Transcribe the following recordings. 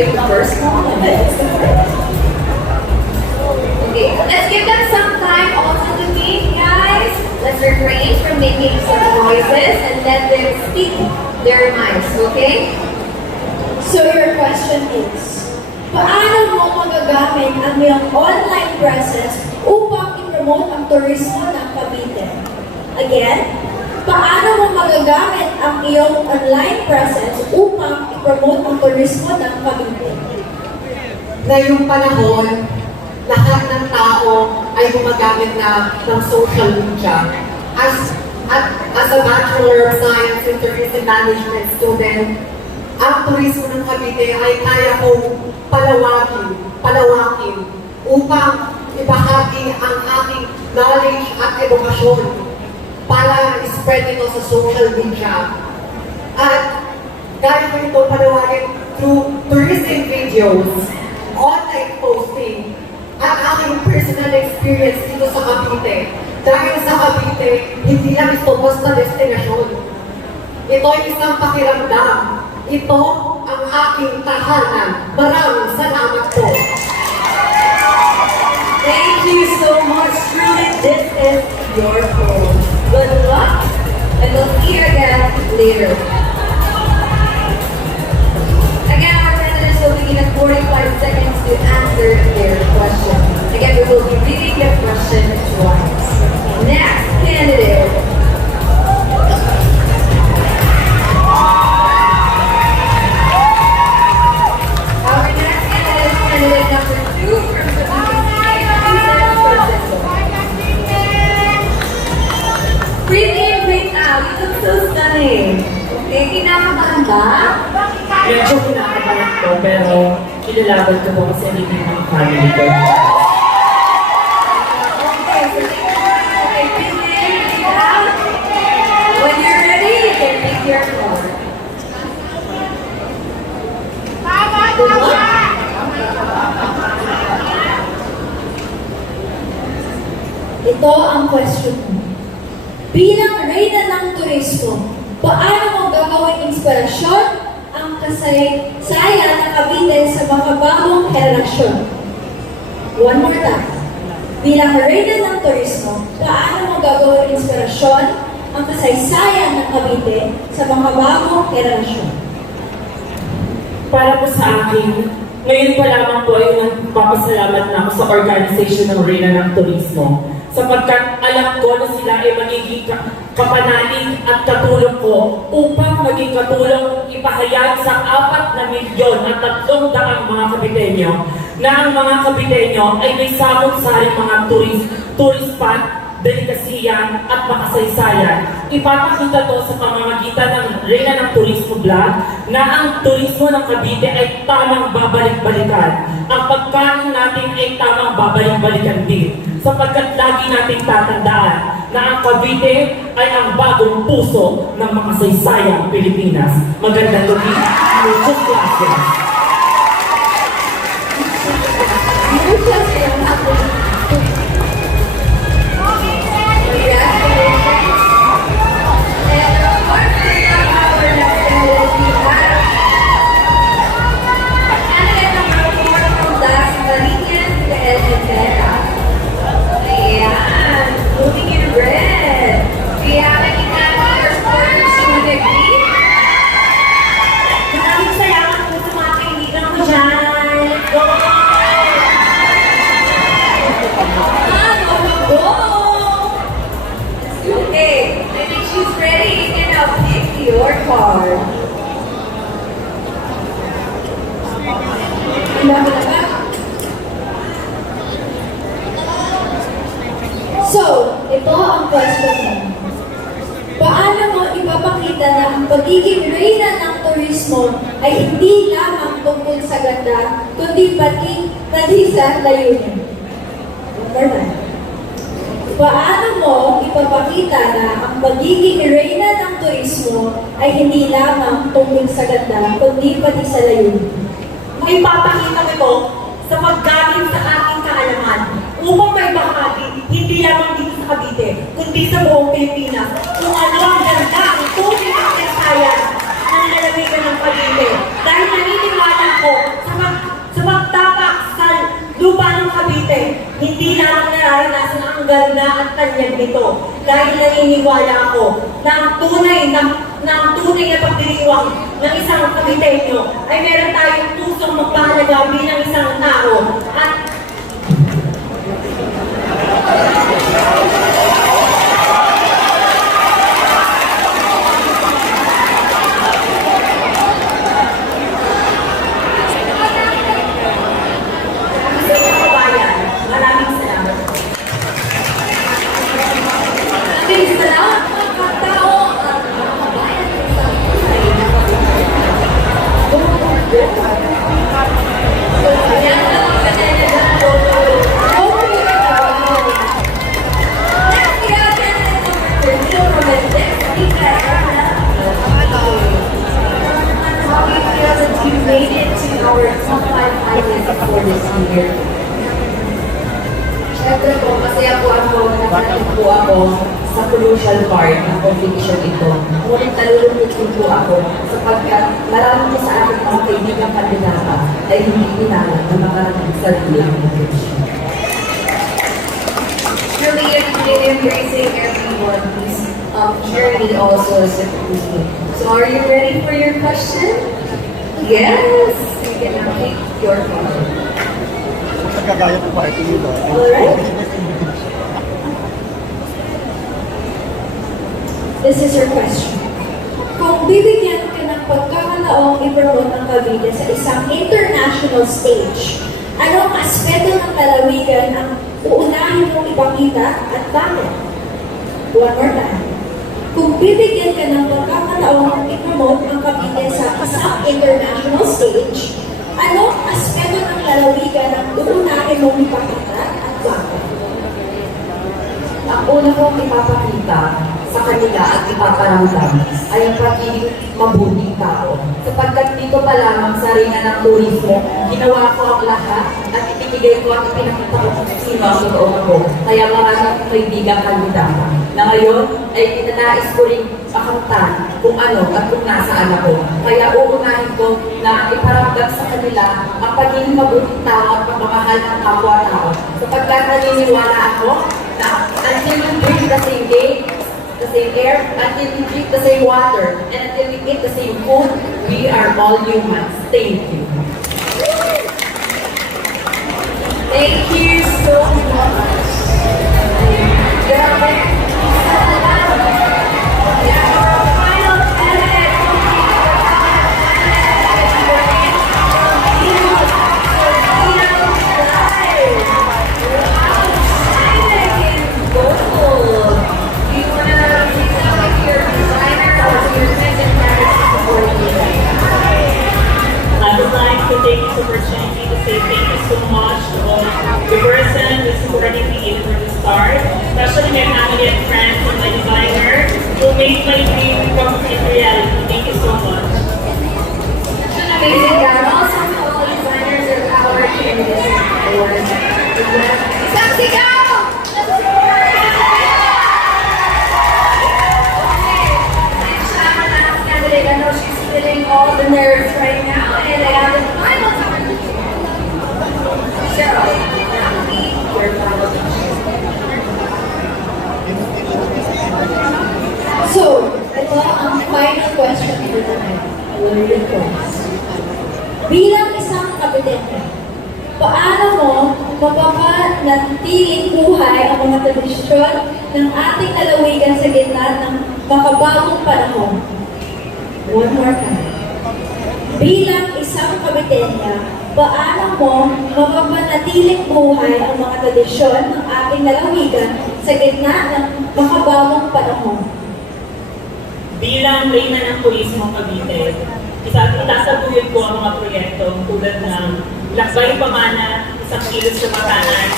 take the first one. Okay, let's give them some time also to think, guys. Let's refrain from making some noises and let them speak their minds, okay? So your question is, paano mo magagamit ang iyong online presence upang i-promote ang turismo ng Cavite? Again, paano mo magagamit ang iyong online presence upang i-promote ang turismo ng Cavite? Ngayong panahon, lahat ng tao ay gumagamit na ng social media. As, at, as a Bachelor of Science in Tourism Management student, ang turismo ng Cavite ay kaya kong palawakin, palawakin upang ibahagi ang aking knowledge at edukasyon para i-spread ito sa social media. At kaya ko ito palawakin through tourism videos, online posting, at aking personal experience dito sa Cavite. Dahil sa Cavite, hindi lang ito basta destinasyon. Ito ay isang pakiramdam. Ito ang aking tahanan. Maraming salamat po. Thank you so much. Truly, this is your home. Good luck, and we'll see you again later. Kinakabahan ba? Medyo kinakabahan ko, pero kilalaban ko po kasi hindi ng family ko. Ito ang question mo. Bilang reyna ng turismo, paano inspirasyon ang kasaysayan ng Cavite sa mga bagong henerasyon? One more time. Bilang reyna ng turismo, paano mo gagawin inspirasyon ang kasaysayan ng Cavite sa mga bagong henerasyon? Para po sa akin, ngayon pa lamang po ay nagpapasalamat na ako sa organization ng Reyna ng Turismo sapagkat alam ko na sila ay magiging ka- kapanalig at katulong ko upang maging katulong ipahayag sa apat na milyon at tatlong daang mga kabitenyo na ang mga kabitenyo ay may samot-saring mga tourist, tourist spot delikasiyan at makasaysayan. Ipapakita to sa pamamagitan ng Reyna ng Turismo Vlog na ang turismo ng Cavite ay tamang babalik-balikan. Ang pagkain natin ay tamang babalik-balikan din. Sapagkat lagi nating tatandaan na ang Cavite ay ang bagong puso ng makasaysayang Pilipinas. Magandang gabi. Muchas gracias. So, ito ang question mo. Paano mo ipapakita na ang pagiging reyna ng turismo ay hindi lamang tungkol sa ganda, kundi pati naghisang layunin? Number nine. Paano mo ipapakita na ang pagiging reyna ng turismo ay hindi lamang tungkol sa ganda, kundi pati sa layunin? Maipapakita ko ito sa paggamit sa aking kaalaman upang may bahagi hindi lamang dito sa Cavite, kundi sa buong Pilipinas kung ano ang ganda, ang tunay na kasaysayan ng lalawigan ng Cavite. Dahil naniniwala ko sa, pag, sa pagtapak sa lupa ng Cavite, hindi lamang nararanasan ang ganda at tanyag nito. Dahil naniniwala ako na ang tunay na, ang tunay na pagdiriwang ng isang Caviteño ay meron tayong pusong magpahalaga bilang isang tao. At made it to our top five finalists for this year? Siyempre po, masaya po ako na nakarating po ako sa crucial part ng competition ito. Ngunit nalulungkot po ako sapagkat marami po sa ating mga kaibigan kandidata ay hindi inalam na makarating sa relay competition. Really, really embracing everyone's um, journey also as a. So are you ready for your question? Yes! You can pick your question. Nagkagaya po pa ito nito. Alright. This is your question. Kung bibigyan ka ng pagkakataong i-promote ang Cavite sa isang international stage, anong aspeto ng lalawigan ang uunahin mong ipakita at bakit? One more time. Kung bibigyan ka ng pagkakataong i-promote ang Cavite sa isang international stage, anong aspeto ng lalawigan ang uunahin mong ipakita at bakit? Ang una kong ipapakita sa kanila at ipaparamdam ay ang pagiging mabuting tao. Sapagkat dito pa lamang sa ringa ng turismo, ginawa ko ang lahat at ibigay ko at ipinakita ko kung sino ang totoo ko. Kaya marami akong kaibigan kandidata na ngayon ay itinais ko rin pakamtan kung ano at kung nasaan ako. Kaya uunahin ko na iparamdam sa kanila ang pagiging mabuting tao at pagmamahal ng kapwa-tao. Sapagkat naniniwala ako na until you breathe the same air, the same air, until we drink the same water, and until we eat the same food, we are all humans. Thank you. Thank you so much. Who made my dream come into reality. Thank you so much. Amazing job. Also, to all designers of our candidates awards. Isang sigaw! Ito ang final question. Loaded points. Bilang isang kabitente, paano mo mapapanatiling buhay ang mga tradisyon ng ating lalawigan sa gitna ng makabagong panahon? One more time. Bilang isang kabitenya, paano mo mapapanatiling buhay ang mga tradisyon ng ating lalawigan sa gitna ng makabagong panahon? Bilang reyna ng turismo Cavite, isa itasaguyod ko ang mga proyekto tulad ng Lakbay Pamana, isang kilos sa makanan,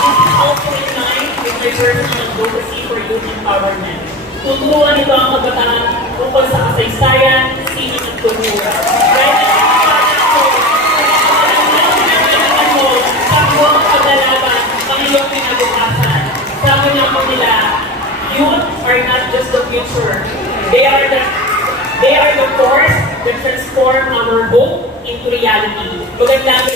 This is also in line with my personal advocacy for youth empowerment. Tuturuan ito ang kabataan tungkol sa kasaysayan, sining at kultura. Dahil that transform our hope into reality. Magandang gabi po.